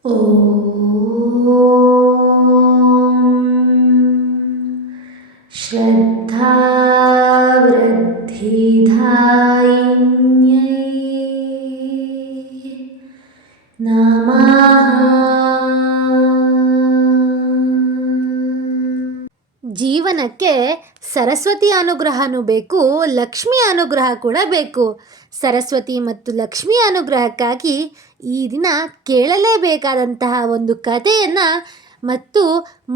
श्रद्धावृद्धिदायिन्यै नमः। ಜೀವನಕ್ಕೆ ಸರಸ್ವತಿ ಅನುಗ್ರಹನೂ ಬೇಕು, ಲಕ್ಷ್ಮಿ ಅನುಗ್ರಹ ಕೂಡ ಬೇಕು. ಸರಸ್ವತಿ ಮತ್ತು ಲಕ್ಷ್ಮಿ ಅನುಗ್ರಹಕ್ಕಾಗಿ ಈ ದಿನ ಕೇಳಲೇಬೇಕಾದಂತಹ ಒಂದು ಕಥೆಯನ್ನು ಮತ್ತು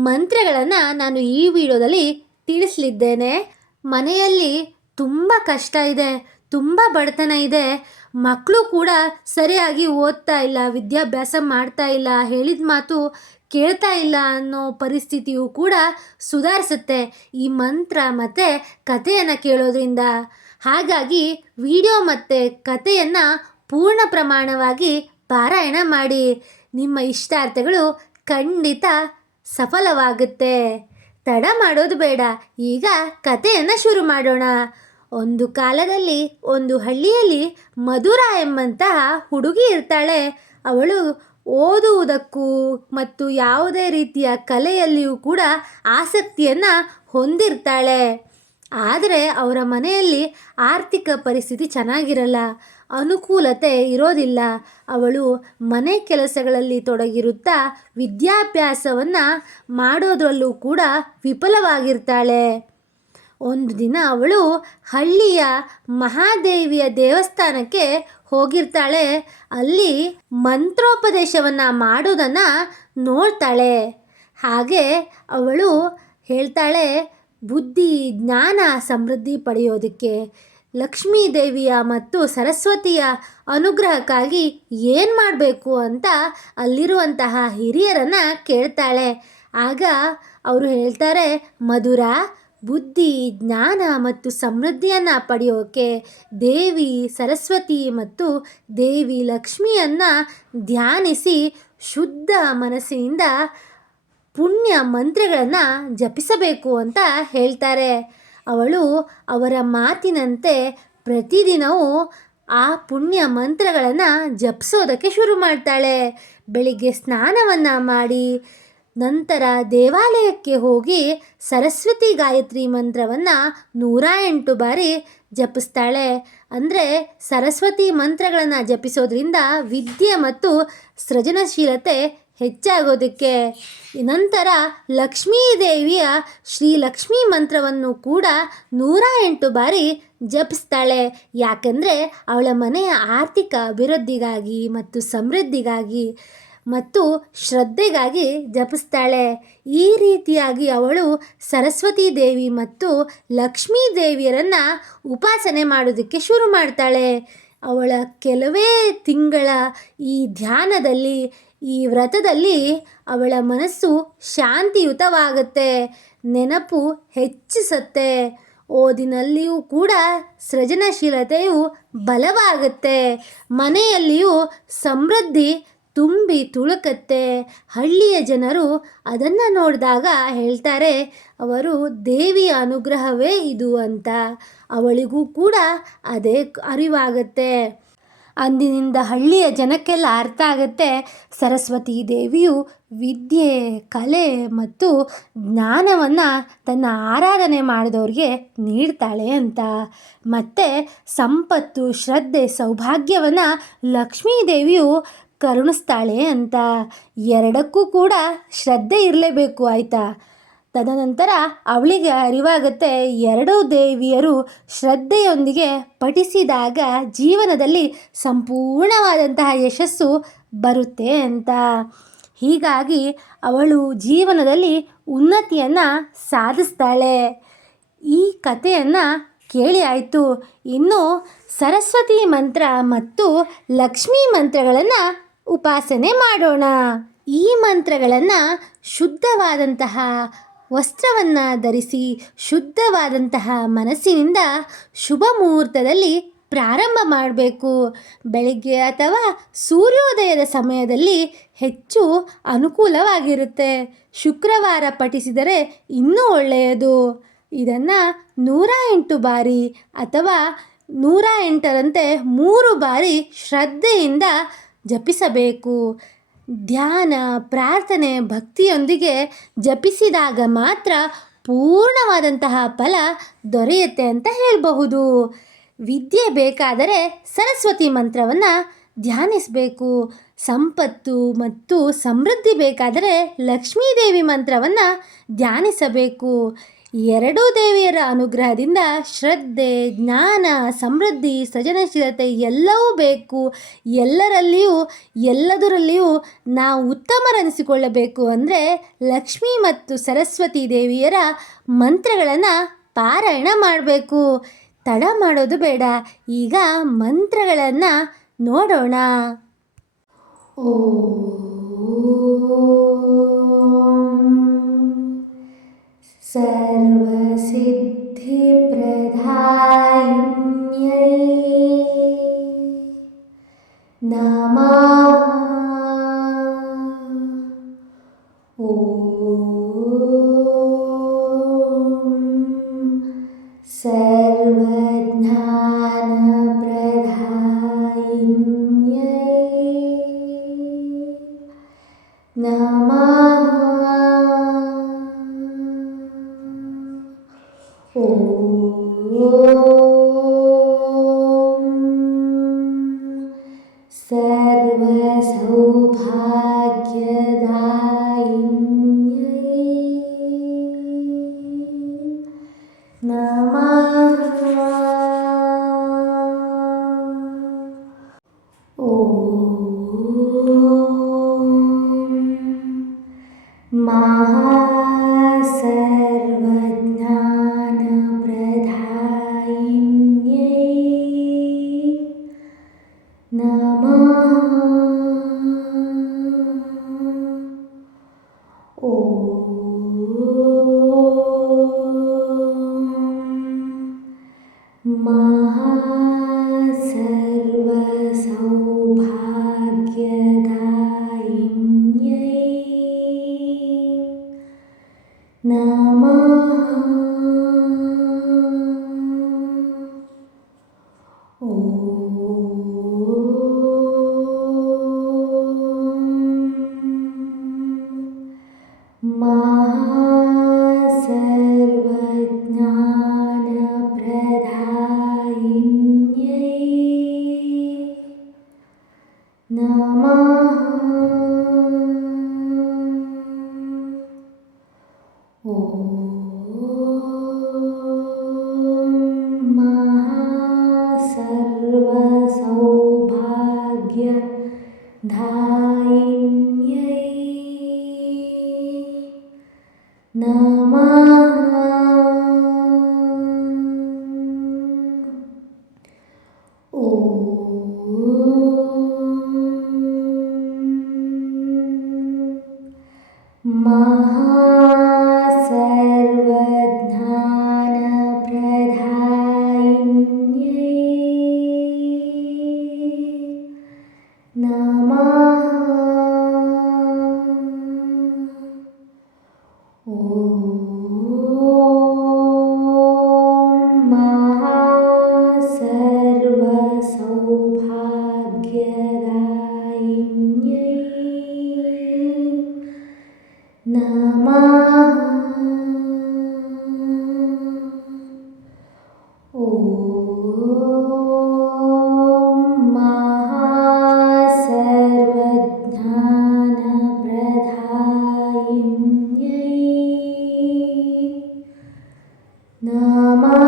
ಮಂತ್ರಗಳನ್ನು ನಾನು ಈ ವಿಡಿಯೋದಲ್ಲಿ ತಿಳಿಸಲಿದ್ದೇನೆ. ಮನೆಯಲ್ಲಿ ತುಂಬ ಕಷ್ಟ ಇದೆ, ತುಂಬ ಬಡತನ ಇದೆ, ಮಕ್ಕಳು ಕೂಡ ಸರಿಯಾಗಿ ಓದ್ತಾ ಇಲ್ಲ, ವಿದ್ಯಾಭ್ಯಾಸ ಮಾಡ್ತಾ ಇಲ್ಲ, ಹೇಳಿದ ಮಾತು ಕೇಳ್ತಾ ಇಲ್ಲ ಅನ್ನೋ ಪರಿಸ್ಥಿತಿಯು ಕೂಡ ಸುಧಾರಿಸುತ್ತೆ ಈ ಮಂತ್ರ ಮತ್ತು ಕಥೆಯನ್ನು ಕೇಳೋದ್ರಿಂದ. ಹಾಗಾಗಿ ವಿಡಿಯೋ ಮತ್ತು ಕಥೆಯನ್ನು ಪೂರ್ಣ ಪ್ರಮಾಣವಾಗಿ ಪಾರಾಯಣ ಮಾಡಿ. ನಿಮ್ಮ ಇಷ್ಟಾರ್ಥಗಳು ಖಂಡಿತ ಸಫಲವಾಗುತ್ತೆ. ತಡ ಮಾಡೋದು ಬೇಡ, ಈಗ ಕಥೆಯನ್ನು ಶುರು ಮಾಡೋಣ. ಒಂದು ಕಾಲದಲ್ಲಿ ಒಂದು ಹಳ್ಳಿಯಲ್ಲಿ ಮಧುರ ಎಂಬಂತಹ ಹುಡುಗಿ ಇರ್ತಾಳೆ. ಅವಳು ಓದುವುದಕ್ಕೂ ಮತ್ತು ಯಾವುದೇ ರೀತಿಯ ಕಲೆಯಲ್ಲಿಯೂ ಕೂಡ ಆಸಕ್ತಿಯನ್ನು ಹೊಂದಿರ್ತಾಳೆ. ಆದರೆ ಅವರ ಮನೆಯಲ್ಲಿ ಆರ್ಥಿಕ ಪರಿಸ್ಥಿತಿ ಚೆನ್ನಾಗಿರಲ್ಲ, ಅನುಕೂಲತೆ ಇರೋದಿಲ್ಲ. ಅವಳು ಮನೆ ಕೆಲಸಗಳಲ್ಲಿ ತೊಡಗಿರುತ್ತಾ ವಿದ್ಯಾಭ್ಯಾಸವನ್ನು ಮಾಡೋದ್ರಲ್ಲೂ ಕೂಡ ವಿಫಲವಾಗಿರ್ತಾಳೆ. ಒಂದು ದಿನ ಅವಳು ಹಳ್ಳಿಯ ಮಹಾದೇವಿಯ ದೇವಸ್ಥಾನಕ್ಕೆ ಹೋಗಿರ್ತಾಳೆ. ಅಲ್ಲಿ ಮಂತ್ರೋಪದೇಶವನ್ನು ಮಾಡೋದನ್ನು ನೋಡ್ತಾಳೆ. ಹಾಗೆ ಅವಳು ಹೇಳ್ತಾಳೆ, ಬುದ್ಧಿ ಜ್ಞಾನ ಸಮೃದ್ಧಿ ಪಡೆಯೋದಕ್ಕೆ ಲಕ್ಷ್ಮೀ ದೇವಿಯ ಮತ್ತು ಸರಸ್ವತಿಯ ಅನುಗ್ರಹಕ್ಕಾಗಿ ಏನು ಮಾಡಬೇಕು ಅಂತ ಅಲ್ಲಿರುವಂತಹ ಹಿರಿಯರನ್ನು ಕೇಳ್ತಾಳೆ. ಆಗ ಅವರು ಹೇಳ್ತಾರೆ, ಮಧುರ, ಬುದ್ಧಿ ಜ್ಞಾನ ಮತ್ತು ಸಮೃದ್ಧಿಯನ್ನು ಪಡೆಯೋಕೆ ದೇವಿ ಸರಸ್ವತಿ ಮತ್ತು ದೇವಿ ಲಕ್ಷ್ಮಿಯನ್ನು ಧ್ಯಾನಿಸಿ ಶುದ್ಧ ಮನಸ್ಸಿನಿಂದ ಪುಣ್ಯ ಮಂತ್ರಗಳನ್ನು ಜಪಿಸಬೇಕು ಅಂತ ಹೇಳ್ತಾರೆ. ಅವಳು ಅವರ ಮಾತಿನಂತೆ ಪ್ರತಿದಿನವೂ ಆ ಪುಣ್ಯ ಮಂತ್ರಗಳನ್ನು ಜಪಿಸೋದಕ್ಕೆ ಶುರು ಮಾಡ್ತಾಳೆ. ಬೆಳಿಗ್ಗೆ ಸ್ನಾನವನ್ನು ಮಾಡಿ ನಂತರ ದೇವಾಲಯಕ್ಕೆ ಹೋಗಿ ಸರಸ್ವತಿ ಗಾಯತ್ರಿ ಮಂತ್ರವನ್ನು 108 ಬಾರಿ ಜಪಿಸ್ತಾಳೆ. ಅಂದರೆ ಸರಸ್ವತಿ ಮಂತ್ರಗಳನ್ನು ಜಪಿಸೋದ್ರಿಂದ ವಿದ್ಯೆ ಮತ್ತು ಸೃಜನಶೀಲತೆ ಹೆಚ್ಚಾಗೋದಕ್ಕೆ. ನಂತರ ಲಕ್ಷ್ಮೀ ದೇವಿಯ ಶ್ರೀ ಲಕ್ಷ್ಮೀ ಮಂತ್ರವನ್ನು ಕೂಡ 108 ಬಾರಿ ಜಪಿಸ್ತಾಳೆ. ಯಾಕೆಂದರೆ ಅವಳ ಮನೆಯ ಆರ್ಥಿಕ ಅಭಿವೃದ್ಧಿಗಾಗಿ ಮತ್ತು ಸಮೃದ್ಧಿಗಾಗಿ ಮತ್ತು ಶ್ರದ್ಧೆಗಾಗಿ ಜಪಿಸ್ತಾಳೆ. ಈ ರೀತಿಯಾಗಿ ಅವಳು ಸರಸ್ವತಿ ದೇವಿ ಮತ್ತು ಲಕ್ಷ್ಮೀ ದೇವಿಯರನ್ನು ಉಪಾಸನೆ ಮಾಡೋದಕ್ಕೆ ಶುರು ಮಾಡ್ತಾಳೆ. ಅವಳ ಕೆಲವೇ ತಿಂಗಳ ಈ ಧ್ಯಾನದಲ್ಲಿ, ಈ ವ್ರತದಲ್ಲಿ ಅವಳ ಮನಸ್ಸು ಶಾಂತಿಯುತವಾಗುತ್ತೆ, ನೆನಪು ಹೆಚ್ಚಿಸುತ್ತೆ, ಓದಿನಲ್ಲಿಯೂ ಕೂಡ ಸೃಜನಶೀಲತೆಯು ಬಲವಾಗುತ್ತೆ, ಮನೆಯಲ್ಲಿಯೂ ಸಮೃದ್ಧಿ ತುಂಬಿ ತುಳುಕತ್ತೆ. ಹಳ್ಳಿಯ ಜನರು ಅದನ್ನು ನೋಡಿದಾಗ ಹೇಳ್ತಾರೆ, ಅವರು ದೇವಿಯ ಅನುಗ್ರಹವೇ ಇದು ಅಂತ. ಅವಳಿಗೂ ಕೂಡ ಅದೇ ಅರಿವಾಗುತ್ತೆ. ಅಂದಿನಿಂದ ಹಳ್ಳಿಯ ಜನಕ್ಕೆಲ್ಲ ಅರ್ಥ ಆಗುತ್ತೆ, ಸರಸ್ವತಿ ದೇವಿಯು ವಿದ್ಯೆ, ಕಲೆ ಮತ್ತು ಜ್ಞಾನವನ್ನು ತನ್ನ ಆರಾಧನೆ ಮಾಡಿದವ್ರಿಗೆ ನೀಡ್ತಾಳೆ ಅಂತ. ಮತ್ತು ಸಂಪತ್ತು, ಶ್ರದ್ಧೆ, ಸೌಭಾಗ್ಯವನ್ನು ಲಕ್ಷ್ಮೀ ದೇವಿಯು ಕರುಣಿಸ್ತಾಳೆ ಅಂತ. ಎರಡಕ್ಕೂ ಕೂಡ ಶ್ರದ್ಧೆ ಇರಲೇಬೇಕು, ಆಯಿತಾ. ತದನಂತರ ಅವಳಿಗೆ ಅರಿವಾಗುತ್ತೆ, ಎರಡೂ ದೇವಿಯರು ಶ್ರದ್ಧೆಯೊಂದಿಗೆ ಪಠಿಸಿದಾಗ ಜೀವನದಲ್ಲಿ ಸಂಪೂರ್ಣವಾದಂತಹ ಯಶಸ್ಸು ಬರುತ್ತೆ ಅಂತ. ಹೀಗಾಗಿ ಅವಳು ಜೀವನದಲ್ಲಿ ಉನ್ನತಿಯನ್ನು ಸಾಧಿಸ್ತಾಳೆ. ಈ ಕಥೆಯನ್ನು ಕೇಳಿ ಆಯಿತು. ಇನ್ನು ಸರಸ್ವತಿ ಮಂತ್ರ ಮತ್ತು ಲಕ್ಷ್ಮೀ ಮಂತ್ರಗಳನ್ನು ಉಪಾಸನೆ ಮಾಡೋಣ. ಈ ಮಂತ್ರಗಳನ್ನು ಶುದ್ಧವಾದಂತಹ ವಸ್ತ್ರವನ್ನು ಧರಿಸಿ ಶುದ್ಧವಾದಂತಹ ಮನಸ್ಸಿನಿಂದ ಶುಭ ಮುಹೂರ್ತದಲ್ಲಿ ಪ್ರಾರಂಭ ಮಾಡಬೇಕು. ಬೆಳಗ್ಗೆ ಅಥವಾ ಸೂರ್ಯೋದಯದ ಸಮಯದಲ್ಲಿ ಹೆಚ್ಚು ಅನುಕೂಲವಾಗಿರುತ್ತೆ. ಶುಕ್ರವಾರ ಪಠಿಸಿದರೆ ಇನ್ನೂ ಒಳ್ಳೆಯದು. ಇದನ್ನು 108 ಬಾರಿ ಅಥವಾ 108ರಂತೆ 3 ಬಾರಿ ಶ್ರದ್ಧೆಯಿಂದ ಜಪಿಸಬೇಕು. ಧ್ಯಾನ, ಪ್ರಾರ್ಥನೆ, ಭಕ್ತಿಯೊಂದಿಗೆ ಜಪಿಸಿದಾಗ ಮಾತ್ರ ಪೂರ್ಣವಾದಂತಹ ಫಲ ದೊರೆಯುತ್ತೆ ಅಂತ ಹೇಳಬಹುದು. ವಿದ್ಯೆ ಬೇಕಾದರೆ ಸರಸ್ವತಿ ಮಂತ್ರವನ್ನು ಧ್ಯಾನಿಸಬೇಕು. ಸಂಪತ್ತು ಮತ್ತು ಸಮೃದ್ಧಿ ಬೇಕಾದರೆ ಲಕ್ಷ್ಮೀದೇವಿ ಮಂತ್ರವನ್ನು ಧ್ಯಾನಿಸಬೇಕು. ಎರಡೂ ದೇವಿಯರ ಅನುಗ್ರಹದಿಂದ ಶ್ರದ್ಧೆ, ಜ್ಞಾನ, ಸಮೃದ್ಧಿ, ಸೃಜನಶೀಲತೆ ಎಲ್ಲವೂ ಬೇಕು. ಎಲ್ಲದರಲ್ಲಿಯೂ ನಾವು ಉತ್ತಮರೆನಿಸಿಕೊಳ್ಳಬೇಕು ಅಂದರೆ ಲಕ್ಷ್ಮೀ ಮತ್ತು ಸರಸ್ವತಿ ದೇವಿಯರ ಮಂತ್ರಗಳನ್ನು ಪಾರಾಯಣ ಮಾಡಬೇಕು. ತಡ ಮಾಡೋದು ಬೇಡ. ಈಗ ಮಂತ್ರಗಳನ್ನು ನೋಡೋಣ. ಸರ್ವಸಿದ್ಧಿಪ್ರದಾಯಿನ್ಯೈ ನಮಃ. ಸರ್ವಜ್ಞಾನಪ್ರದಾಯಿನ್ಯೈ ನಮಃ. ಸರ್ವಸೌಭಾಗ್ಯದಾಯಿನ್ಯೈ ನಮಃ. ಮಹಾಸರ್ವಜ್ಞಾನಪ್ರದಾಯಿನ್ಯೈ ನಮಃ. ಮಹಾಸರ್ವಸೌಭಾಗ್ಯದಾಯಿನ್ಯೈ ನಮಃ. ಮಹಾಸರ್ವಜ್ಞಾನಪ್ರದಾಯಿನ್ಯೈ ನಮಃ. ಮಹಾಸರ್ವಸೌಭಾಗ್ಯದಾಯಿನ್ಯೈ ನಮಃ. ಮಹಾಸರ್ವಜ್ಞಾನಪ್ರದಾಯಿನ್ಯೈ ನಮಃ. ಮಹಾಸರ್ವಸೌಭಾಗ್ಯದಾಯಿನ್ಯೈ ನಮಃ. ಮಹಾಸರ್ವಜ್ಞಾನಪ್ರದಾಯಿನ್ಯೈ ನಮಃ.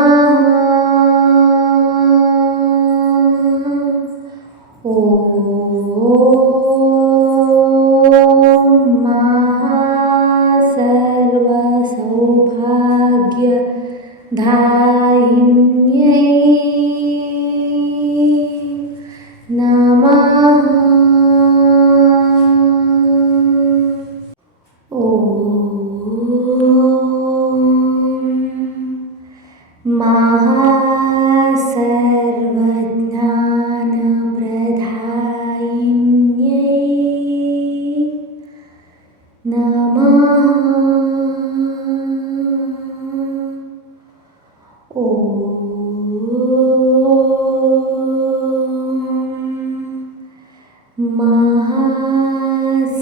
ಮಹಾಸರ್ವಸೌಭಾಗ್ಯದಾಯಿನ್ಯೈ ನಮಃ. ಮಹಾಸರ್ವಜ್ಞಾನಪ್ರದಾಯಿನ್ಯೈ ನಮಃ. ಮಹಾಸರ್ವಜ್ಞಾನಪ್ರದಾಯಿನ್ಯೈ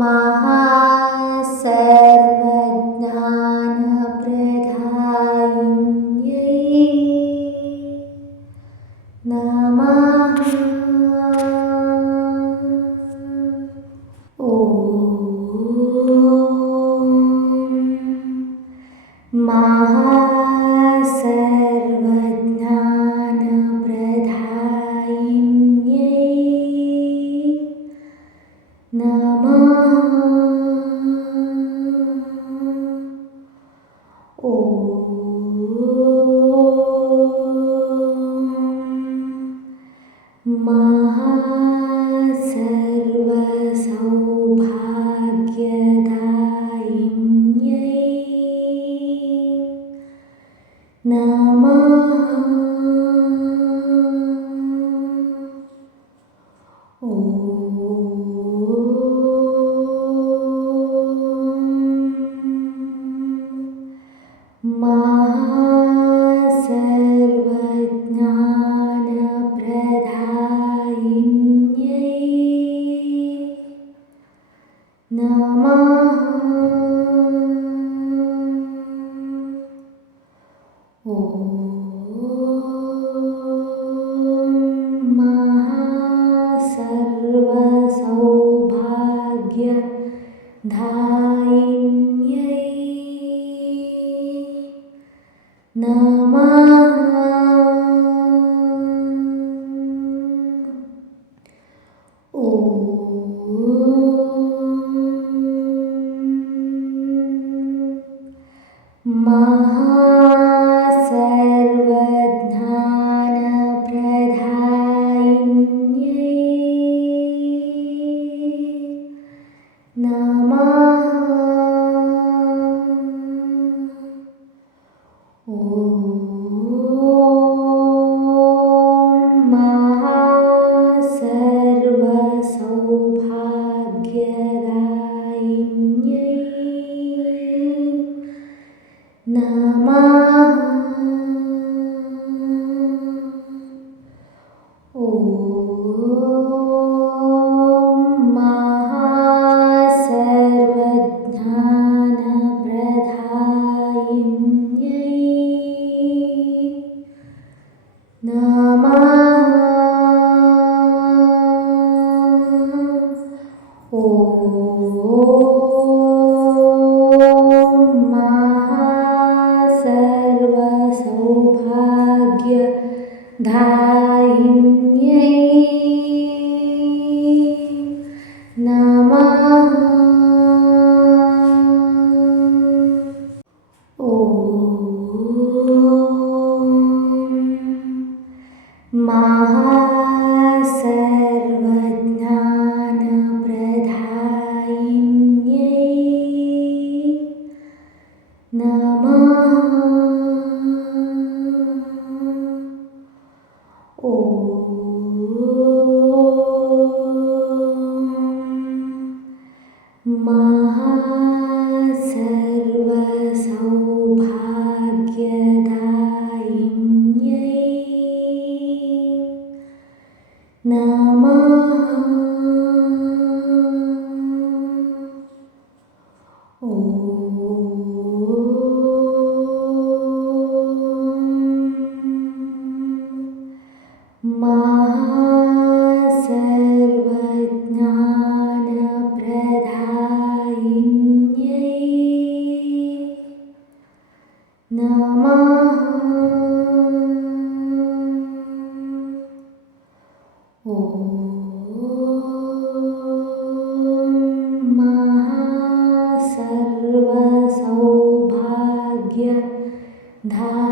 महासर्वज्ञानप्रदायिन्यै नमः। ॐ महासर्वज्ञानप्रदायिन्यै नमः। ॐ महासर्वसौभाग्यदायिन्यै नमः। ॐ महासर्वज्ञानप्रदायिन्यै नमः। ॐ महासर्वसौभाग्यदायिन्यै नमः। ॐ महासर्वज्ञानप्रदायिन्यै नमः। ॐ महासर्वसौभाग्यदायिन्यै नमः। ॐ महासर्वज्ञानप्रदायिन्यै नमः। ॐ महासर्वसौभाग्यदायिन्यै नमः। ॐ महासर्वज्ञानप्रदायिन्यै नमः। ॐ महासर्वसौभाग्यदायिन्यै नमः। ॐ महासर्वज्ञानप्रदायिन्यै नमः। ॐ महासर्वसौभाग्यदायिन्यै